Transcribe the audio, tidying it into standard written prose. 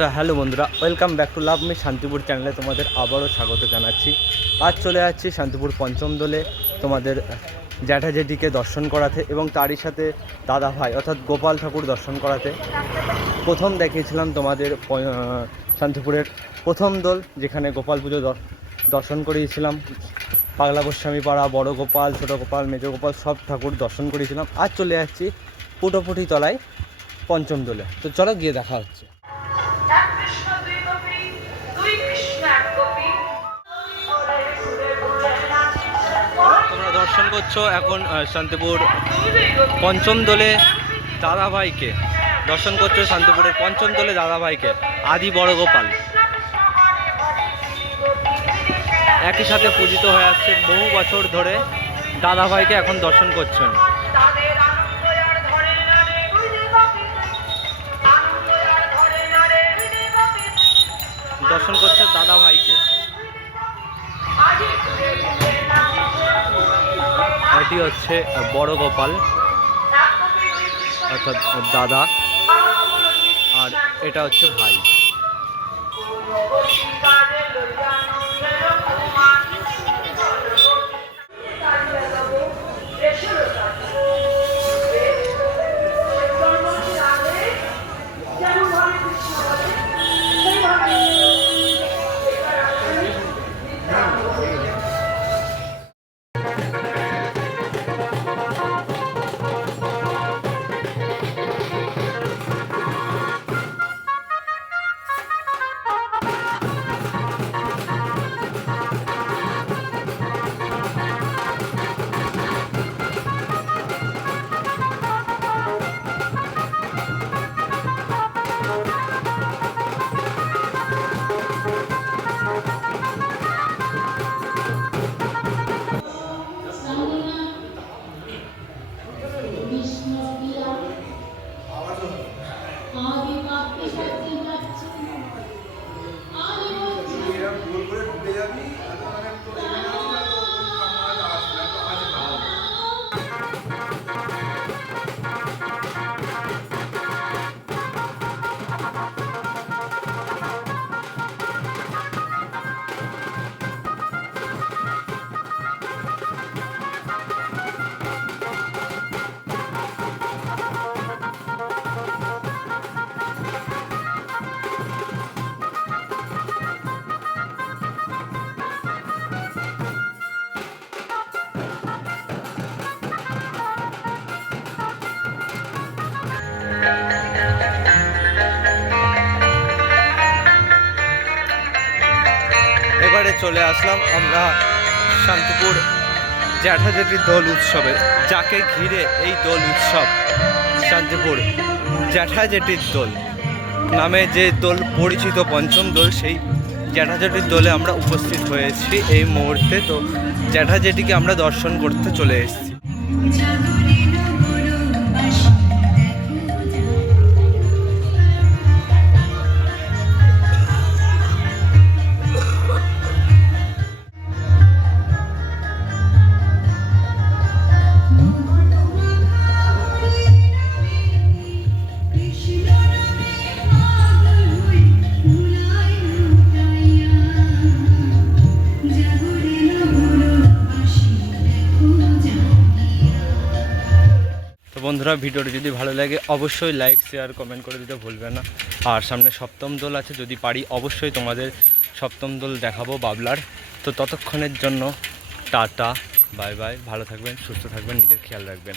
তো হ্যালো বন্ধুরা, welcome back to love me Shantipur চ্যানেলে তোমাদের আবারও স্বাগত জানাচ্ছি। আজ চলে যাচ্ছি শান্তিপুর পঞ্চম দোলে তোমাদের জ্যাঠা জেঠিকে দর্শন করাতে এবং তারই সাথে দাদা ভাই অর্থাৎ গোপাল ঠাকুর দর্শন করাতে। প্রথম দেখিয়েছিলাম তোমাদের শান্তিপুরের প্রথম দোল, যেখানে গোপাল পুজো দর্শন করিয়েছিলাম। পাগলা গোস্বামী পাড়া, বড় গোপাল, ছোটো গোপাল, মেজ গোপাল সব ঠাকুর দর্শন করিয়েছিলাম। আজ চলে যাচ্ছি পুটোপুটি তলায় পঞ্চম দোলে। তো চলো গিয়ে দেখা হচ্ছে। তোমরা দর্শন করছো এখন শান্তিপুর পঞ্চম দোলে দাদাভাইকে দর্শন করছো। শান্তিপুরের পঞ্চম দোলে দাদাভাইকে আদি বড় গোপাল একই সাথে পূজিত হয়ে আসছে বহু বছর ধরে। দাদাভাইকে এখন দর্শন করছেন। দর্শন করছে দাদাভাইকে। এটি হচ্ছে বড় গোপাল অর্থাৎ দাদা, আর এটা হচ্ছে ভাই। এবারে চলে আসলাম আমরা শান্তিপুর জ্যাঠা জেঠির দোল উৎসবে, যাকে ঘিরে এই দোল উৎসব শান্তিপুর জ্যাঠা জেঠির দোল নামে যে দোল পরিচিত পঞ্চম দোল, সেই জ্যাঠা জেঠির দোলে আমরা উপস্থিত হয়েছি এই মুহূর্তে। তো জ্যাঠা জেঠিকে আমরা দর্শন করতে চলে এসেছি। বন্ধুরা, ভিডিওটি যদি ভালো লাগে অবশ্যই লাইক, শেয়ার, কমেন্ট করে দিতে ভুলবে না। আর সামনে সপ্তম দোল আছে, যদি পারি অবশ্যই তোমাদের সপ্তম দোল দেখাবো বাবলার। তো ততক্ষণের জন্য টাটা, বাই বাই। ভালো থাকবেন, সুস্থ থাকবেন, নিজের খেয়াল রাখবেন।